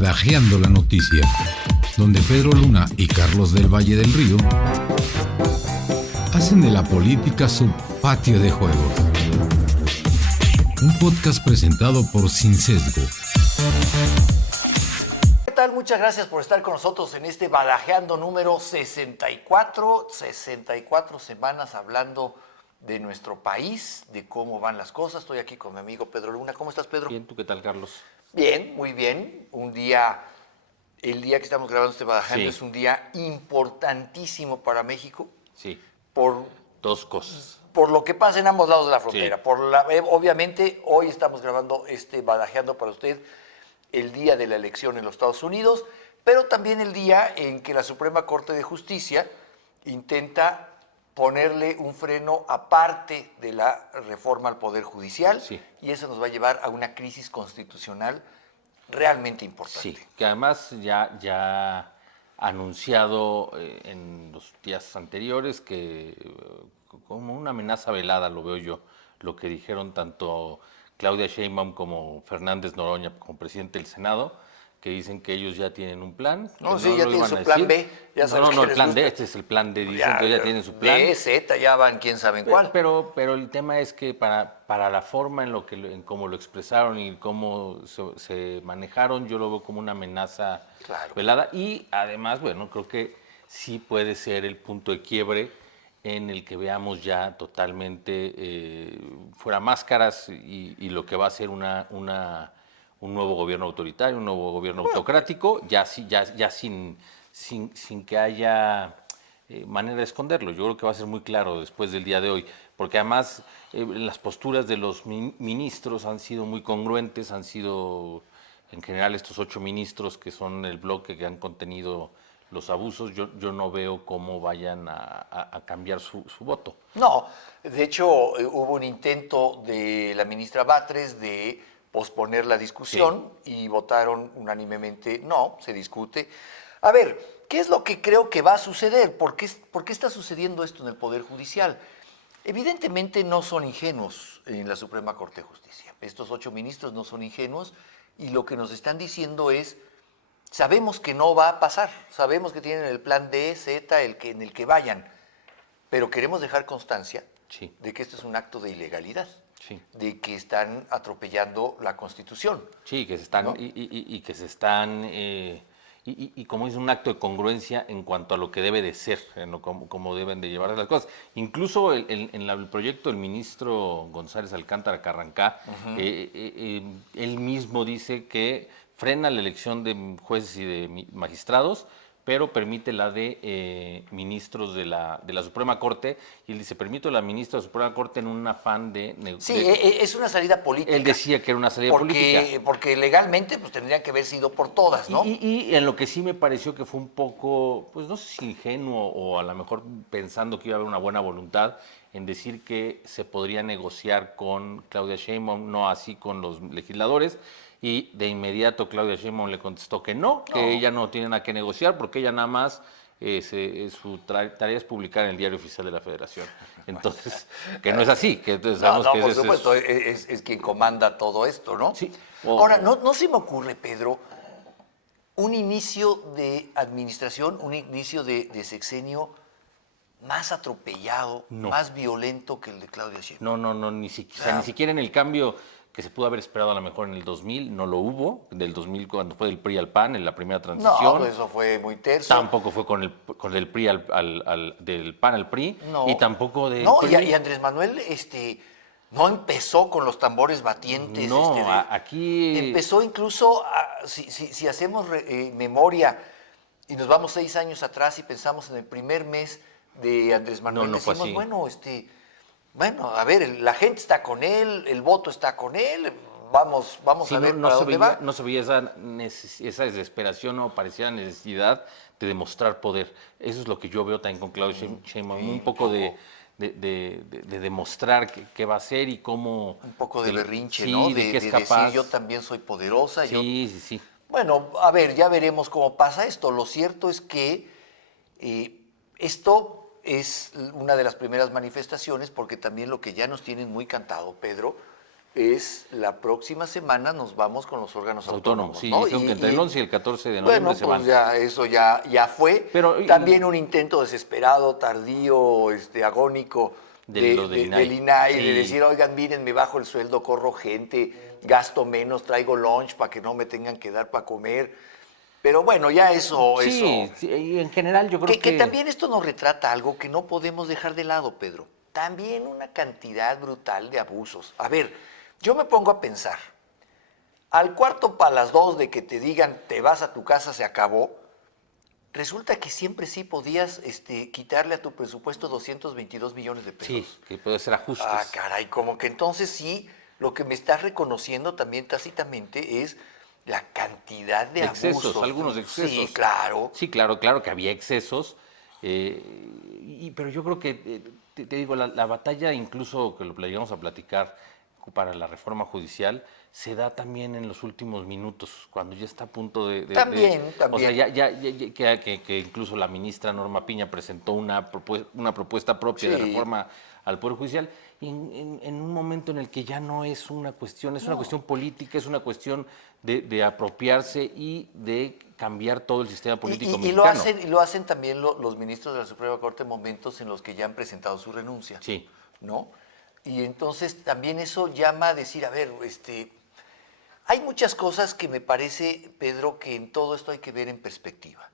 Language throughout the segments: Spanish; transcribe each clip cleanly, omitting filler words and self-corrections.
Badajeando la Noticia, donde Pedro Luna y Carlos del Valle del Río hacen de la política su patio de juegos. Un podcast presentado por Sin Sesgo. ¿Qué tal? Muchas gracias por estar con nosotros en este Badajeando número 64. 64 semanas hablando de nuestro país, de cómo van las cosas. Estoy aquí con mi amigo Pedro Luna. ¿Cómo estás, Pedro? Bien, ¿tú qué tal, Carlos? Bien, muy bien. El día que estamos grabando este Badajeando es un día importantísimo para México. Sí. Por dos cosas. Por lo que pasa en ambos lados de la frontera. Sí. Obviamente, hoy estamos grabando este Badajeando para usted el día de la elección en los Estados Unidos, pero también el día en que la Suprema Corte de Justicia intenta ponerle un freno aparte de la reforma al Poder Judicial, sí. Y eso nos va a llevar a una crisis constitucional realmente importante. Sí, que además ya anunciado en los días anteriores que como una amenaza velada lo veo yo, lo que dijeron tanto Claudia Sheinbaum como Fernández Noroña como presidente del Senado, que dicen que ellos ya tienen un plan. No, sí, ya tienen su plan B. Ya no, el plan D, este es el plan D, dicen que ya tienen su plan. D, Z, ya van quién sabe en cuál. Pero el tema es que para la forma en cómo lo expresaron y cómo se manejaron, yo lo veo como una amenaza velada. Y además, bueno, creo que sí puede ser el punto de quiebre en el que veamos ya totalmente fuera máscaras y lo que va a ser un nuevo gobierno autoritario, un nuevo gobierno autocrático, ya sin que haya manera de esconderlo. Yo creo que va a ser muy claro después del día de hoy, porque además las posturas de los ministros han sido muy congruentes, han sido en general estos 8 ministros que son el bloque que han contenido los abusos, yo no veo cómo vayan a cambiar su voto. No, de hecho hubo un intento de la ministra Batres de posponer la discusión y votaron unánimemente no, se discute. A ver, ¿qué es lo que creo que va a suceder? ¿Por qué está sucediendo esto en el Poder Judicial? Evidentemente no son ingenuos en la Suprema Corte de Justicia. Estos 8 ministros no son ingenuos y lo que nos están diciendo es, sabemos que no va a pasar, sabemos que tienen el plan D, Z, en el que vayan, pero queremos dejar constancia de que esto es un acto de ilegalidad. Sí. De que están atropellando la Constitución. Sí, que se están, ¿no? y que se están, como es un acto de congruencia en cuanto a lo que debe de ser, cómo deben de llevarse las cosas. Incluso en el proyecto del ministro González Alcántara Carrancá, él mismo dice que frena la elección de jueces y de magistrados, pero permite la de ministros de la Suprema Corte, y él dice, permito a la ministra de la Suprema Corte en un afán de... Sí, es una salida política. Él decía que era una salida política. Porque legalmente pues tendrían que haber sido por todas, ¿no? Y en lo que sí me pareció que fue un poco, pues no sé si ingenuo o a lo mejor pensando que iba a haber una buena voluntad en decir que se podría negociar con Claudia Sheinbaum, no así con los legisladores. Y de inmediato Claudia Sheinbaum le contestó que no, que ella no tiene nada que negociar porque ella nada más su tarea es publicar en el Diario Oficial de la Federación. Entonces, que no es así. Que sabemos que por supuesto, es quien comanda todo esto, ¿no? Sí. Ahora, no se me ocurre, Pedro, un inicio de administración, un inicio de sexenio más atropellado, más violento que el de Claudia Sheinbaum. No, ni siquiera en el cambio que se pudo haber esperado a lo mejor en el 2000, no lo hubo, del 2000 cuando fue del PRI al PAN, en la primera transición. No, eso fue muy terso. Tampoco fue con el PRI del PAN al PRI, y tampoco del PRI. Y Andrés Manuel no empezó con los tambores batientes. No, aquí... Empezó incluso, si hacemos memoria y nos vamos 6 años atrás y pensamos en el primer mes de Andrés Manuel, decimos, bueno, a ver, la gente está con él, el voto está con él, vamos a ver para dónde va. No se veía esa desesperación, no parecía necesidad de demostrar poder. Eso es lo que yo veo también con Claudia Sheinbaum, un poco de demostrar qué va a hacer y cómo... Un poco de berrinche, ¿no? De qué es capaz. Decir, yo también soy poderosa. Sí. Bueno, a ver, ya veremos cómo pasa esto. Lo cierto es que esto es una de las primeras manifestaciones, porque también lo que ya nos tienen muy cantado, Pedro, es la próxima semana nos vamos con los órganos autónomos. Sí, ¿no? creo que entre el 11 y el 14 de noviembre se van. Ya, eso ya fue. Pero, también un intento desesperado, tardío, agónico del INAI, sí. de decir, oigan, miren, me bajo el sueldo, corro gente, gasto menos, traigo lunch para que no me tengan que dar para comer. Pero bueno, ya eso... Sí, y en general yo creo que... Que también esto nos retrata algo que no podemos dejar de lado, Pedro. También una cantidad brutal de abusos. A ver, yo me pongo a pensar, al cuarto para las 2 de que te digan te vas a tu casa, se acabó, resulta que siempre sí podías quitarle a tu presupuesto 222 millones de pesos. Sí, que puede ser ajustes. Ah, caray, como que entonces sí, lo que me estás reconociendo también tácitamente es la cantidad de excesos, abusos. Algunos excesos. Sí, claro. Sí, claro que había excesos, pero yo creo que, te digo, la batalla, incluso que lo llegamos a platicar para la reforma judicial, se da también en los últimos minutos, cuando ya está a punto de... También. O sea, que incluso la ministra Norma Piña presentó una propuesta propia de reforma al Poder Judicial, y en un momento en el que ya no es una cuestión, es una cuestión política, es una cuestión de apropiarse y de cambiar todo el sistema político mexicano. Y lo hacen también los ministros de la Suprema Corte en momentos en los que ya han presentado su renuncia. Sí. ¿No? Y entonces también eso llama a decir, a ver, hay muchas cosas que me parece, Pedro, que en todo esto hay que ver en perspectiva.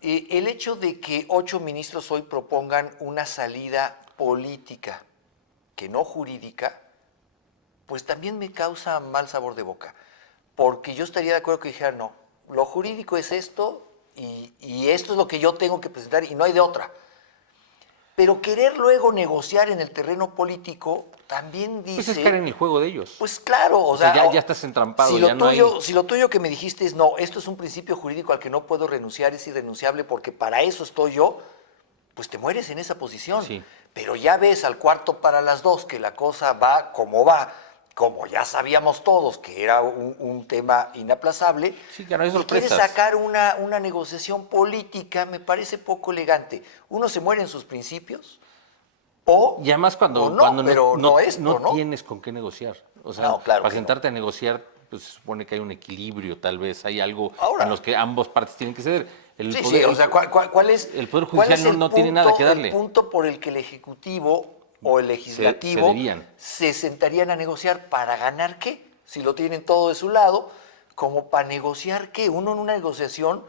El hecho de que 8 ministros hoy propongan una salida política, que no jurídica, pues también me causa mal sabor de boca. Porque yo estaría de acuerdo que dijeran, no, lo jurídico es esto y esto es lo que yo tengo que presentar y no hay de otra. Pero querer luego negociar en el terreno político también dice... Pues es caer en el juego de ellos. Pues claro, o sea... Ya estás entrampado, Si lo tuyo que me dijiste es, no, esto es un principio jurídico al que no puedo renunciar, es irrenunciable porque para eso estoy yo, pues te mueres en esa posición. Sí. Pero ya ves al cuarto para las 2 que la cosa va, como ya sabíamos todos que era un tema inaplazable, sí, que no hay y quiere sacar una negociación política, me parece poco elegante. Uno se muere en sus principios, y además cuando no tienes con qué negociar. O sea, para sentarte a negociar, pues se supone que hay un equilibrio, tal vez, hay algo en los que ambas partes tienen que ceder. ¿Cuál es el Poder Judicial no tiene nada que darle. El punto por el que el Ejecutivo o el Legislativo se sentarían a negociar para ganar qué, si lo tienen todo de su lado, como para negociar qué. Uno en una negociación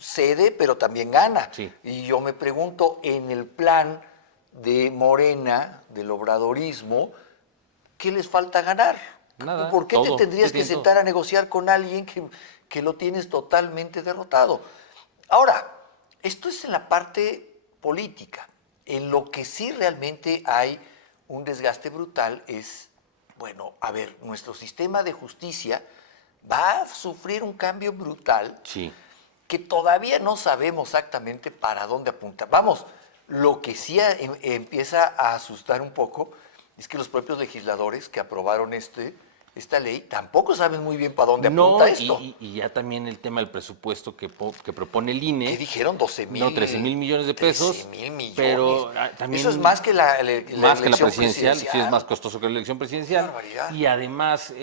cede, pero también gana. Sí. Y yo me pregunto, en el plan de Morena, del obradorismo, ¿qué les falta ganar? Nada, ¿Por qué te tendrías que sentar a negociar con alguien que lo tienes totalmente derrotado? Ahora, esto es en la parte política. En lo que sí realmente hay un desgaste brutal es, bueno, a ver, nuestro sistema de justicia va a sufrir un cambio brutal que todavía no sabemos exactamente para dónde apunta. Vamos, lo que sí empieza a asustar un poco es que los propios legisladores que aprobaron esta ley tampoco saben muy bien para dónde apunta esto. Y ya también el tema del presupuesto que propone el INE. ¿Qué dijeron? 12,000. No, 13,000 millones de pesos. 13,000 millones. Pero también... Eso es más que la elección presidencial. Sí, es más costoso que la elección presidencial. Qué barbaridad. Y además,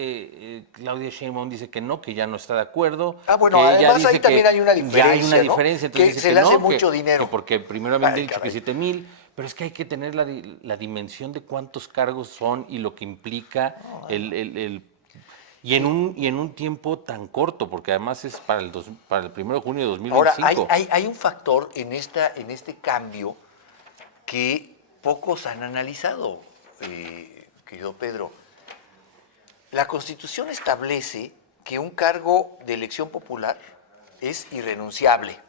Claudia Sheinbaum dice que no, que ya no está de acuerdo. Bueno, además ahí también hay una diferencia, ya hay una diferencia. Entonces que se le hace mucho dinero. Que porque primero habían dicho que 7,000... Pero es que hay que tener la dimensión de cuántos cargos son y lo que implica y en un tiempo tan corto, porque además es para el 1 de junio de 2025. Ahora, hay un factor en este cambio que pocos han analizado, querido Pedro. La Constitución establece que un cargo de elección popular es irrenunciable,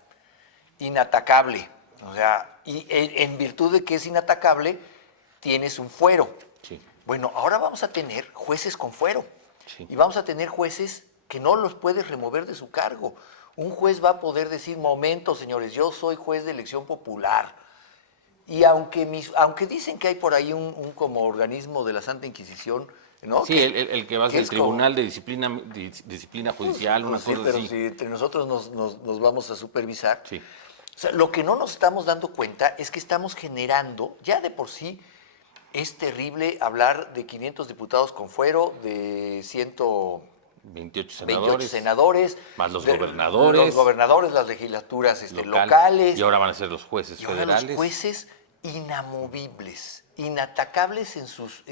inatacable. O sea, y en virtud de que es inatacable, tienes un fuero. Sí. Bueno, ahora vamos a tener jueces con fuero. Sí. Y vamos a tener jueces que no los puedes remover de su cargo. Un juez va a poder decir, momento, señores, yo soy juez de elección popular. Y aunque dicen que hay por ahí un como organismo de la Santa Inquisición, ¿no? Sí, el que va del Tribunal de Disciplina Judicial, una cosa pero así. si entre nosotros nos vamos a supervisar. Sí. O sea, lo que no nos estamos dando cuenta es que estamos generando, ya de por sí, es terrible hablar de 500 diputados con fuero, de 28 senadores, más los gobernadores, las legislaturas locales. Y ahora van a ser los jueces federales. Los jueces inamovibles, inatacables en sus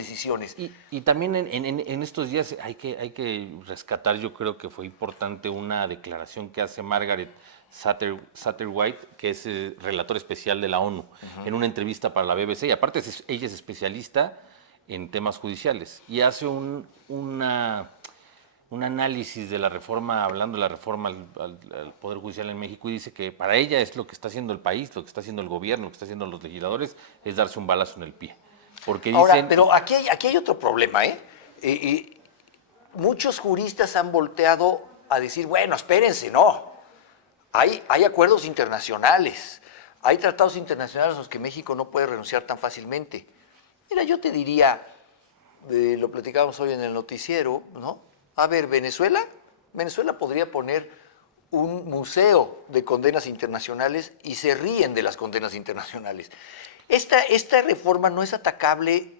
decisiones. Y también en estos días hay que rescatar, yo creo que fue importante una declaración que hace Margaret Satterwhite, que es relator especial de la ONU, en una entrevista para la BBC, y aparte ella es especialista en temas judiciales, y hace un análisis de la reforma, hablando de la reforma al Poder Judicial en México, y dice que para ella es lo que está haciendo el país, lo que está haciendo el gobierno, lo que está haciendo los legisladores, es darse un balazo en el pie. Porque dicen... Ahora, pero aquí hay otro problema, muchos juristas han volteado a decir, bueno, espérense, no. Hay acuerdos internacionales, hay tratados internacionales a los que México no puede renunciar tan fácilmente. Mira, yo te diría, lo platicábamos hoy en el noticiero, ¿no? A ver, Venezuela podría poner un museo de condenas internacionales y se ríen de las condenas internacionales. Esta reforma no es atacable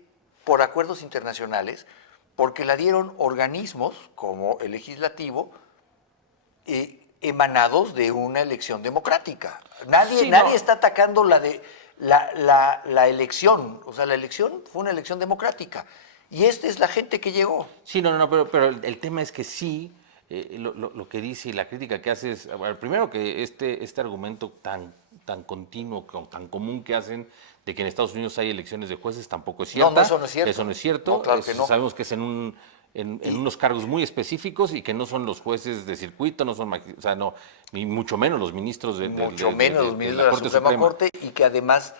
por acuerdos internacionales porque la dieron organismos como el legislativo emanados de una elección democrática. Nadie está atacando la elección. O sea, la elección fue una elección democrática. Y esta es la gente que llegó. Sí, pero el tema es que sí, lo que dice y la crítica que hace es, bueno, primero que este argumento tan continuo, tan común que hacen de que en Estados Unidos hay elecciones de jueces tampoco es cierto. No, eso no es cierto. Eso no es cierto. No, claro que no. Sabemos que es en unos cargos muy específicos y que no son los jueces de circuito, no son, o sea, no, ni mucho menos los ministros de la Suprema Corte, y que además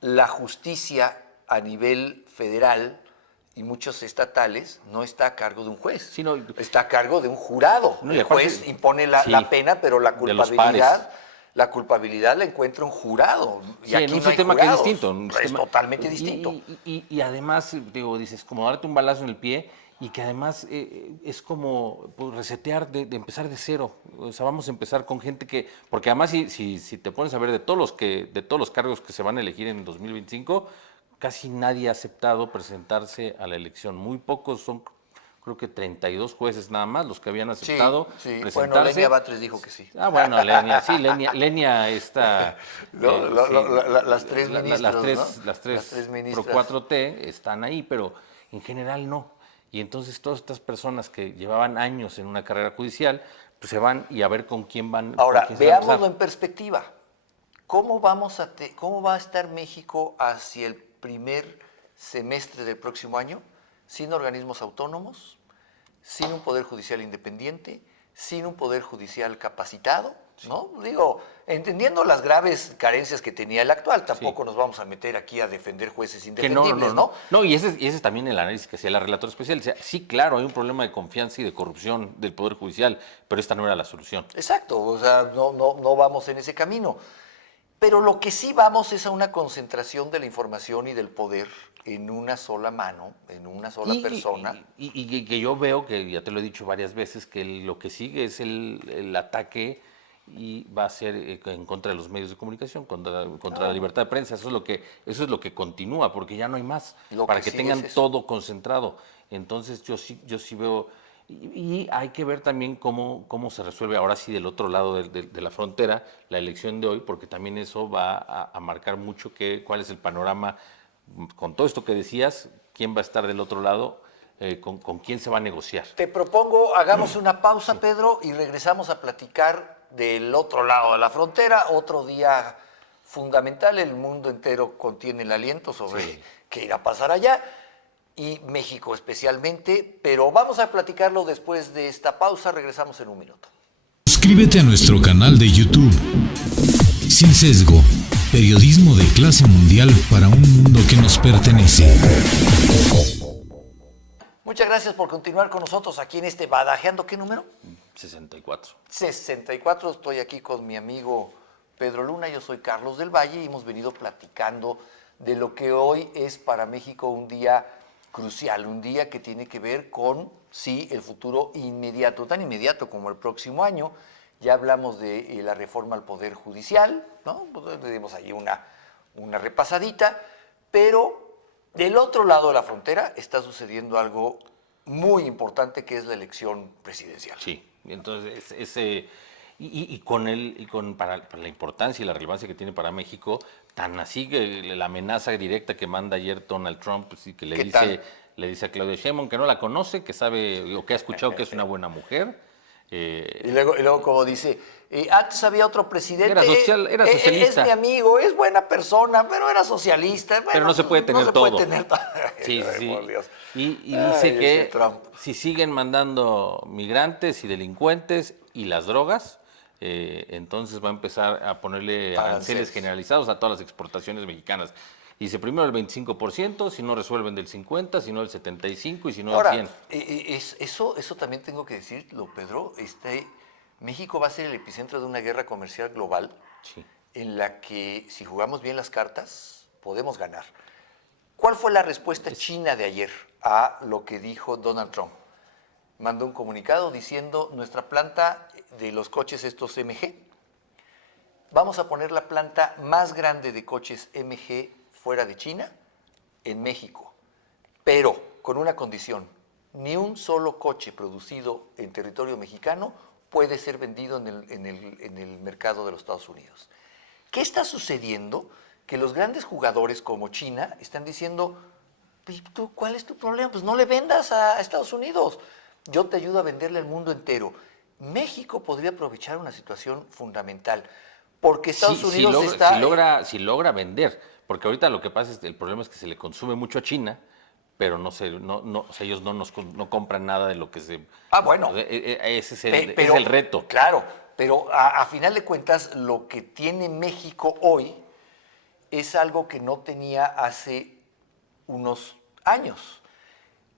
la justicia a nivel federal y muchos estatales no está a cargo de un juez, sino está a cargo de un jurado. No, el juez impone la pena, pero la culpabilidad la encuentra un jurado. Y aquí en un no sistema hay que es jurados. distinto. Es totalmente distinto. Y además, dices, como darte un balazo en el pie, y que además es como resetear, de empezar de cero. O sea, vamos a empezar con gente que... Porque además, si te pones a ver de todos los cargos que se van a elegir en 2025, casi nadie ha aceptado presentarse a la elección. Muy pocos son... Creo que 32 jueces nada más los que habían aceptado presentarse. Bueno, Lenia Batres dijo que sí. Bueno, Lenia está... las tres ministras, las tres Pro 4T están ahí, pero en general no. Y entonces todas estas personas que llevaban años en una carrera judicial, pues se van y a ver con quién van. Ahora, veámoslo en perspectiva. ¿Cómo va a estar México hacia el primer semestre del próximo año? Sin organismos autónomos, sin un poder judicial independiente, sin un poder judicial capacitado, ¿no? Digo, entendiendo las graves carencias que tenía el actual, tampoco nos vamos a meter aquí a defender jueces indefendibles, ¿no? No, y ese es también el análisis que hacía la relatora especial. O sea, sí, claro, hay un problema de confianza y de corrupción del Poder Judicial, pero esta no era la solución. Exacto, o sea, no vamos en ese camino. Pero lo que sí vamos es a una concentración de la información y del poder en una sola mano, en una sola persona. Y que yo veo, que ya te lo he dicho varias veces, que lo que sigue es el ataque y va a ser en contra de los medios de comunicación, contra la libertad de prensa. Eso es lo que continúa, porque ya no hay más, para que tengan todo concentrado. Entonces yo sí veo... Y hay que ver también cómo se resuelve ahora sí del otro lado de la frontera la elección de hoy, porque también eso va a marcar mucho cuál es el panorama con todo esto que decías, quién va a estar del otro lado, con quién se va a negociar. Te propongo, hagamos una pausa, Pedro, y regresamos a platicar del otro lado de la frontera, otro día fundamental, el mundo entero contiene el aliento sobre qué irá a pasar allá. Y México especialmente, pero vamos a platicarlo después de esta pausa, regresamos en un minuto. Suscríbete a nuestro canal de YouTube. Sin Sesgo, periodismo de clase mundial para un mundo que nos pertenece. Muchas gracias por continuar con nosotros aquí en este Badajeando. ¿Qué número? 64. 64, estoy aquí con mi amigo Pedro Luna, yo soy Carlos del Valle y hemos venido platicando de lo que hoy es para México un día crucial, un día que tiene que ver con, sí, el futuro inmediato, tan inmediato como el próximo año. Ya hablamos de la reforma al Poder Judicial, ¿no? Pues tenemos ahí una repasadita, pero del otro lado de la frontera está sucediendo algo muy importante, que es la elección presidencial. Sí, entonces para la importancia y la relevancia que tiene para México, tan así que la amenaza directa que manda ayer Donald Trump, pues, que le dice a Claudia Sheinbaum que no la conoce, que sabe o que ha escuchado que es una buena mujer. Y luego como dice, antes había otro presidente, era socialista. Es mi amigo, es buena persona, pero era socialista. Bueno, pero no se puede tener todo. Sí. Y dice que si siguen mandando migrantes y delincuentes y las drogas, entonces va a empezar a ponerle aranceles generalizados a todas las exportaciones mexicanas. Dice, primero el 25%, si no resuelven del 50%, si no del 75% y si no del 100%. Eso también tengo que decirlo, Pedro. México va a ser el epicentro de una guerra comercial global, sí, en la que, si jugamos bien las cartas, podemos ganar. ¿Cuál fue la respuesta china de ayer a lo que dijo Donald Trump? Mandó un comunicado diciendo, nuestra planta de los coches estos MG, vamos a poner la planta más grande de coches MG fuera de China, en México, pero con una condición: ni un solo coche producido en territorio mexicano puede ser vendido en el mercado de los Estados Unidos. ¿Qué está sucediendo? Que los grandes jugadores como China están diciendo, ¿cuál es tu problema? Pues no le vendas a Estados Unidos, yo te ayudo a venderle al mundo entero. México podría aprovechar una situación fundamental, porque Estados Unidos está... Si logra vender, porque ahorita lo que pasa es que el problema es que se le consume mucho a China, pero o sea, ellos no compran nada de lo que se... bueno. Ese es el reto. Claro, pero a final de cuentas lo que tiene México hoy es algo que no tenía hace unos años,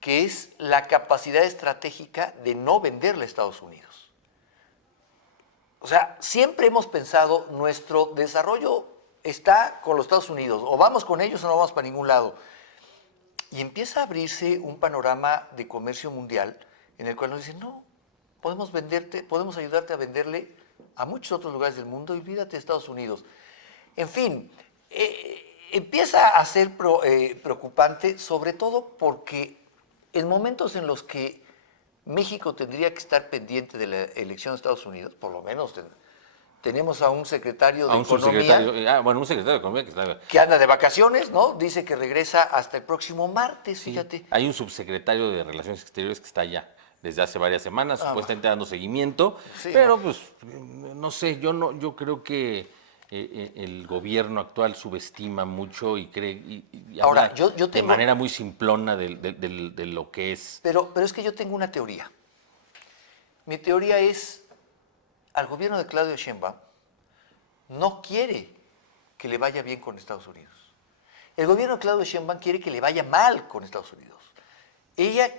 que es la capacidad estratégica de no venderle a Estados Unidos. O sea, siempre hemos pensado, nuestro desarrollo está con los Estados Unidos, o vamos con ellos o no vamos para ningún lado. Y empieza a abrirse un panorama de comercio mundial en el cual nos dicen, no, podemos ayudarte a venderle a muchos otros lugares del mundo y olvídate de Estados Unidos. En fin, empieza a ser preocupante, sobre todo porque en momentos en los que México tendría que estar pendiente de la elección de Estados Unidos, por lo menos tenemos a un secretario de Economía. Un secretario de Economía que anda de vacaciones, ¿no? Dice que regresa hasta el próximo martes, sí, fíjate. Hay un subsecretario de Relaciones Exteriores que está allá desde hace varias semanas, supuestamente dando seguimiento, sí, pero pues no sé, yo creo que el gobierno actual subestima mucho y cree y ahora, habla de manera muy simplona de lo que es. Pero es que yo tengo una teoría. Mi teoría es, al gobierno de Claudia Sheinbaum no quiere que le vaya bien con Estados Unidos. El gobierno de Claudia Sheinbaum quiere que le vaya mal con Estados Unidos. Ella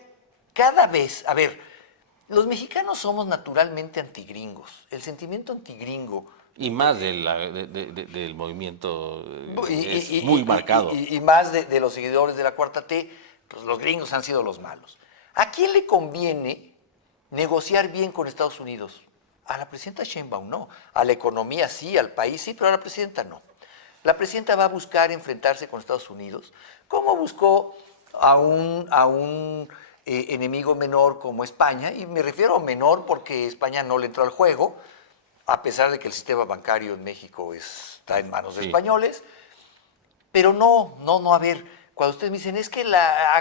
cada vez, a ver, los mexicanos somos naturalmente antigringos. El sentimiento antigringo... Y más del movimiento es muy marcado. Y más de los seguidores de la Cuarta T, pues los gringos han sido los malos. ¿A quién le conviene negociar bien con Estados Unidos? A la presidenta Sheinbaum no. A la economía sí, al país sí, pero a la presidenta no. La presidenta va a buscar enfrentarse con Estados Unidos, como buscó a un enemigo menor como España, y me refiero a menor porque España no le entró al juego, a pesar de que el sistema bancario en México está en manos de españoles. Pero a ver, cuando ustedes me dicen, es que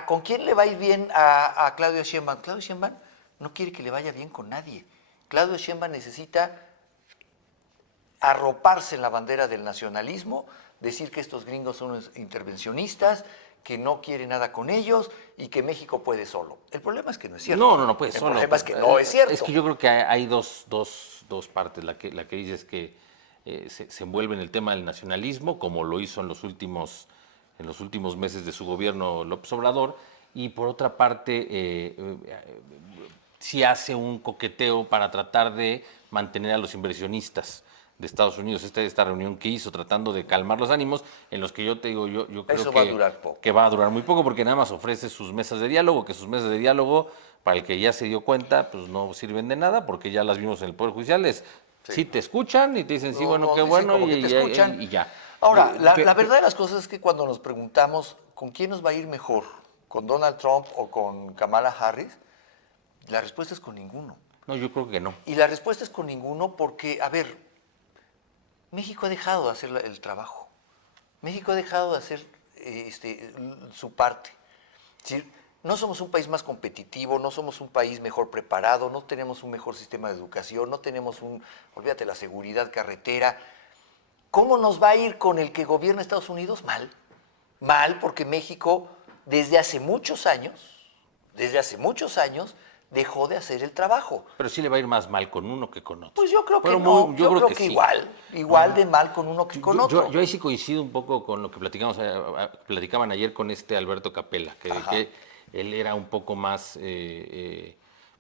¿con quién le va a ir bien a Claudia Sheinbaum? Claudia Sheinbaum no quiere que le vaya bien con nadie. Claudia Sheinbaum necesita arroparse en la bandera del nacionalismo, decir que estos gringos son unos intervencionistas, que no quiere nada con ellos y que México puede solo. El problema es que no es cierto. No puede solo. El problema es que no es cierto. Es que yo creo que hay dos partes. La que dice es que se envuelve en el tema del nacionalismo, como lo hizo en los últimos meses de su gobierno López Obrador, y por otra parte sí hace un coqueteo para tratar de mantener a los inversionistas de Estados Unidos. Esta reunión que hizo tratando de calmar los ánimos, en los que yo te digo, yo creo eso va a durar poco. Que va a durar muy poco, porque nada más ofrece sus mesas de diálogo, que sus mesas de diálogo, para el que ya se dio cuenta, pues no sirven de nada, porque ya las vimos en el Poder Judicial, sí te escuchan y te dicen, sí, bueno, qué bueno, y ya. Ahora, la verdad de las cosas es que cuando nos preguntamos con quién nos va a ir mejor, con Donald Trump o con Kamala Harris, la respuesta es con ninguno. No, yo creo que no. Y la respuesta es con ninguno porque, a ver, México ha dejado de hacer el trabajo. México ha dejado de hacer su parte. Es decir, no somos un país más competitivo, no somos un país mejor preparado, no tenemos un mejor sistema de educación, no tenemos olvídate, la seguridad carretera. ¿Cómo nos va a ir con el que gobierna Estados Unidos? Mal. Mal porque México desde hace muchos años, dejó de hacer el trabajo. Pero sí le va a ir más mal con uno que con otro. Pues yo creo que no, yo creo que sí. igual de mal con uno que con otro. Yo ahí sí coincido un poco con lo que platicaban ayer con Alberto Capella, que él era un poco más, pues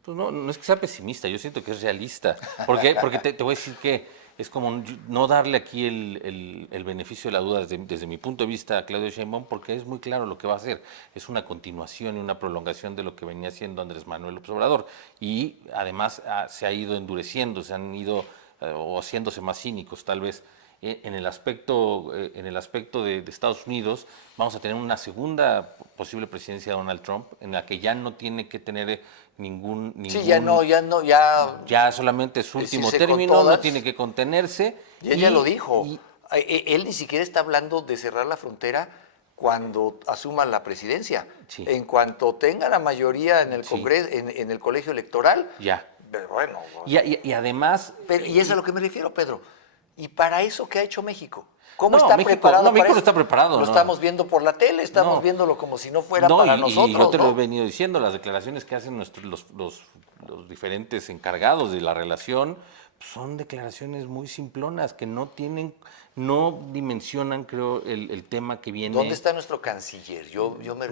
no es que sea pesimista, yo siento que es realista. Porque te voy a decir que es como no darle aquí el beneficio de la duda desde mi punto de vista a Claudia Sheinbaum, porque es muy claro lo que va a hacer. Es una continuación y una prolongación de lo que venía haciendo Andrés Manuel López Obrador. Y además se ha ido endureciendo, se han ido o haciéndose más cínicos tal vez. En el aspecto de Estados Unidos, vamos a tener una segunda posible presidencia de Donald Trump, en la que ya no tiene que tener ningún sí, ya solamente es su último término, no tiene que contenerse. Y ella lo dijo. Él ni siquiera está hablando de cerrar la frontera cuando asuma la presidencia. Sí. En cuanto tenga la mayoría en el Congreso, en el colegio electoral. Ya. Pero bueno. Y además. Y es a lo que me refiero, Pedro. ¿Y para eso qué ha hecho México? ¿Cómo No, está México, preparado? México no está preparado. Lo estamos viendo por la tele, estamos viéndolo como si no fuera para nosotros. Y yo te lo he venido diciendo, las declaraciones que hacen los diferentes encargados de la relación son declaraciones muy simplonas que no dimensionan, creo, el tema que viene. ¿Dónde está nuestro canciller? Yo me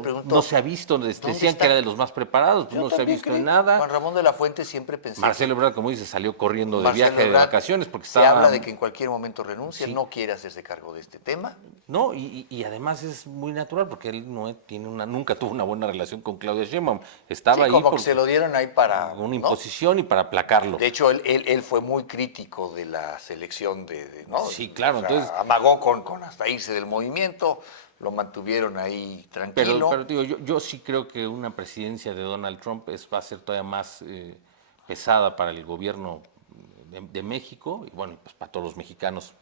pregunto. No se ha visto, decían que era de los más preparados, pues no se ha visto en nada. Juan Ramón de la Fuente siempre pensé. Marcelo Ebrard, como dice, salió corriendo de viaje de vacaciones porque se habla de que en cualquier momento renuncia, Sí. no quiere hacerse cargo de este tema. No, y además es muy natural porque él nunca tuvo una buena relación con Claudia Sheinbaum. Estaba ahí como que se lo dieron ahí para una imposición y para aplacarlo. De hecho, él fue muy crítico de la selección ¿no? Sí, claro. O sea, entonces amagó con hasta irse del movimiento, lo mantuvieron ahí tranquilo. Pero digo, yo sí creo que una presidencia de Donald Trump va a ser todavía más pesada para el gobierno de México y bueno, pues para todos los mexicanos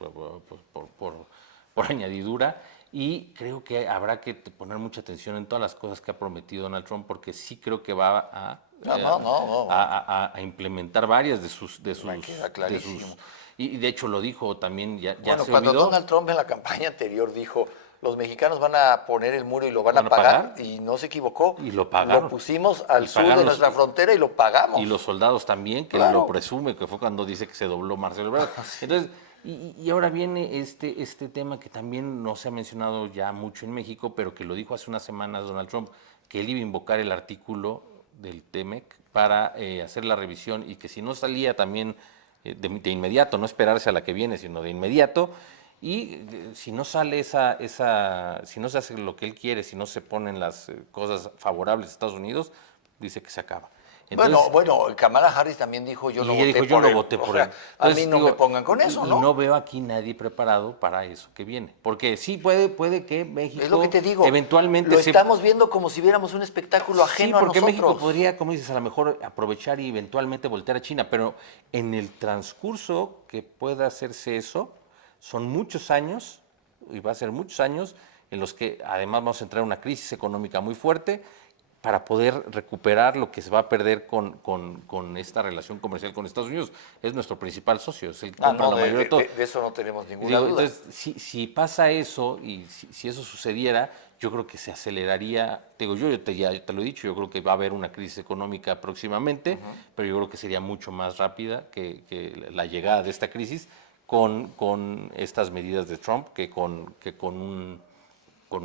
por añadidura. Y creo que habrá que poner mucha atención en todas las cosas que ha prometido Donald Trump, porque sí creo que va a implementar varias de sus. Me queda clarísimo. Y de hecho lo dijo también, ya bueno, se cuando olvidó. Donald Trump en la campaña anterior dijo, los mexicanos van a poner el muro y lo van a pagar, y no se equivocó. Y lo pagaron. Lo pusimos al sur de nuestra frontera y lo pagamos. Y los soldados también, que lo presume, que fue cuando dice que se dobló Marcelo Ebrard. Sí. Entonces, y ahora viene este tema que también no se ha mencionado ya mucho en México, pero que lo dijo hace unas semanas Donald Trump, que él iba a invocar el artículo del TEMEC para hacer la revisión y que si no salía también de inmediato, no esperarse a la que viene, sino de inmediato, y si no sale si no se hace lo que él quiere, si no se ponen las cosas favorables de Estados Unidos, dice que se acaba. Entonces, bueno, Kamala Harris también dijo, yo no voté por él. A mí no me pongan con eso, ¿no? Y no veo aquí nadie preparado para eso que viene. Porque sí puede que México es lo que te digo, eventualmente lo estamos viendo como si viéramos un espectáculo ajeno a nosotros. Porque México podría, como dices, a lo mejor aprovechar y eventualmente voltear a China, pero en el transcurso que pueda hacerse eso, son muchos años, y va a ser muchos años, en los que además vamos a entrar en una crisis económica muy fuerte, para poder recuperar lo que se va a perder con esta relación comercial con Estados Unidos. Es nuestro principal socio, es el que compra la mayoría de todo. De eso no tenemos ninguna duda. Entonces, si pasa eso y si eso sucediera, yo creo que se aceleraría. Ya te lo he dicho, yo creo que va a haber una crisis económica próximamente, pero yo creo que sería mucho más rápida que la llegada de esta crisis con estas medidas de Trump que con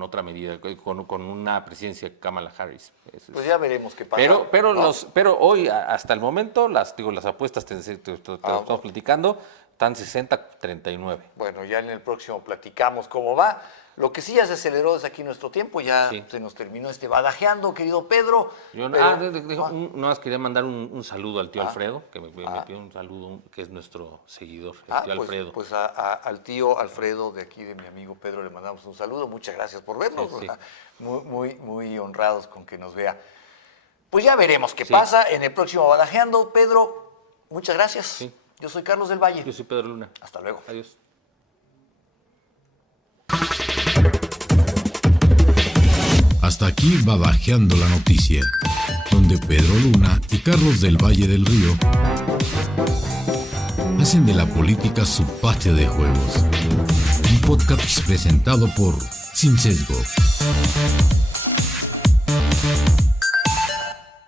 otra medida, con una presidencia de Kamala Harris. Pues ya veremos qué pasa. Pero hoy, hasta el momento, las apuestas, te estamos platicando, están 60-39. Bueno, ya en el próximo platicamos cómo va. Lo que sí ya se aceleró es aquí nuestro tiempo, ya se nos terminó este badajeando, querido Pedro. Yo no más quería mandar un saludo al tío Alfredo, que me pidió un saludo, que es nuestro seguidor, el tío Alfredo. Pues al tío Alfredo de aquí, de mi amigo Pedro, le mandamos un saludo. Muchas gracias por vernos. Sí. Muy honrados con que nos vea. Pues ya veremos qué pasa en el próximo Badajeando. Pedro, muchas gracias. Sí. Yo soy Carlos del Valle. Yo soy Pedro Luna. Hasta luego. Adiós. Hasta aquí Badajeando la Noticia, donde Pedro Luna y Carlos del Valle del Río hacen de la política su patio de juegos. Un podcast presentado por Sin Sesgo.